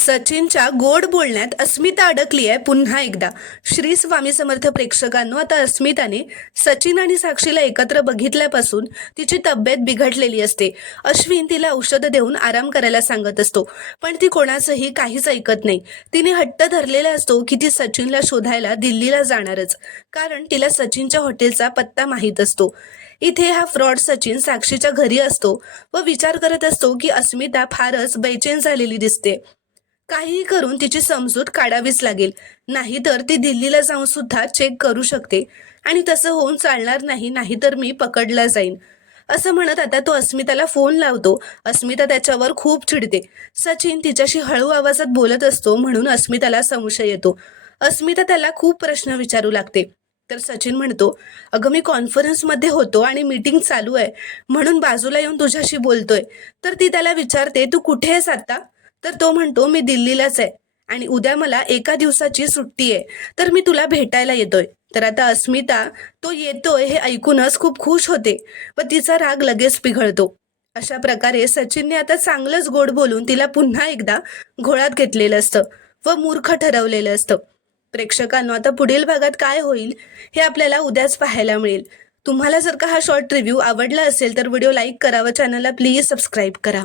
सचिनच्या गोड बोलण्यात अस्मिता अडकली आहे पुन्हा एकदा. श्री स्वामी समर्थ प्रेक्षकांनो, आता अस्मिताने सचिन आणि साक्षीला एकत्र बघितल्यापासून तिची तब्येत बिघडलेली असते. अश्विन तिला औषध देऊन आराम करायला सांगत असतो, पण ती कोणाचंही काहीच ऐकत नाही. तिने हट्ट धरलेला असतो की ती सचिनला शोधायला दिल्लीला जाणारच, कारण तिला सचिनच्या हॉटेलचा पत्ता माहीत असतो. इथे हा फ्रॉड सचिन साक्षीच्या घरी असतो व विचार करत असतो की अस्मिता फारच बेचैन झालेली दिसते. काहीही करून तिची समजूत काढावीच लागेल, नाहीतर ती दिल्लीला जाऊन सुद्धा चेक करू शकते आणि तसं होऊन चालणार नाही, नाहीतर मी पकडला जाईन असं म्हणत आता तो अस्मिताला फोन लावतो. अस्मिता त्याच्यावर खूप चिडते. सचिन तिच्याशी हळू आवाजात बोलत असतो म्हणून अस्मिताला संशय येतो. अस्मिता त्याला खूप प्रश्न विचारू लागते. तर सचिन म्हणतो, अगं मी कॉन्फरन्समध्ये होतो आणि मीटिंग चालू आहे म्हणून बाजूला येऊन तुझ्याशी बोलतोय. तर ती त्याला विचारते, तू कुठे आहेस आता? तर तो म्हणतो, मी दिल्लीलाच आहे आणि उद्या मला एका दिवसाची सुट्टी आहे, तर मी तुला भेटायला येतोय. तर आता अस्मिता तो येतोय हे ऐकूनच खूप खुश होते व तिचा राग लगेच पिघळतो. अशा प्रकारे सचिनने आता चांगलंच गोड बोलून तिला पुन्हा एकदा घोळात घेतलेलं असतं व मूर्ख ठरवलेलं असतं. प्रेक्षकांनो, आता पुढील भागात काय होईल हे आपल्याला उद्याच पाहायला मिळेल. तुम्हाला जर का हा शॉर्ट रिव्ह्यू आवडला असेल तर व्हिडिओ लाईक करा व चॅनलला प्लीज सबस्क्राईब करा.